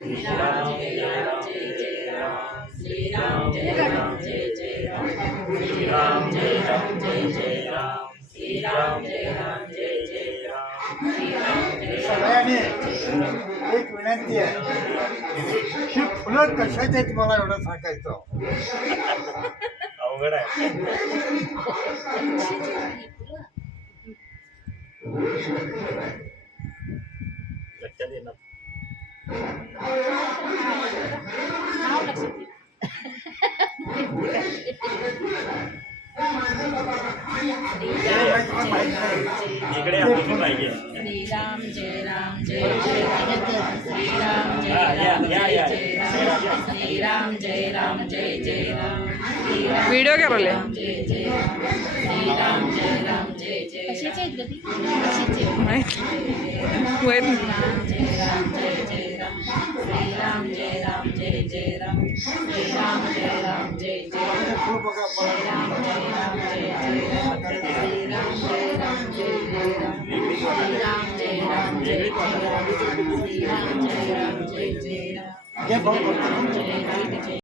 श्रीराम जय राम जय जय राम श्रीराम जय राम जय जय राम श्रीराम जय राम जय जय राम श्रीराम जय राम जय जय राम श्रीराम जय सगळ्यांनी एक विनंती आहे ही फुलं कशाची आहेत मला एवढं सांगायचं. अवघड आहे. लक्षात येणार. इकडे आम्ही पाहिजे. श्रीराम जय राम जय जय राम श्रीराम जय राम जय जय राम श्रीराम जय राम जय जय राम व्हिडिओ करायला जय जय राम श्रीराम जय राम जय जय कशाचे आहेत गती श्रीराम जय राम जय जय राम श्रीराम जय राम जय जय राम श्रीराम जय राम जय जय राम श्रीराम जय राम जय जय राम श्रीराम जय राम जय जय राम श्रीराम जय राम जय जय राम श्रीराम जय राम जय जय राम हे भाऊ भक्त जय जय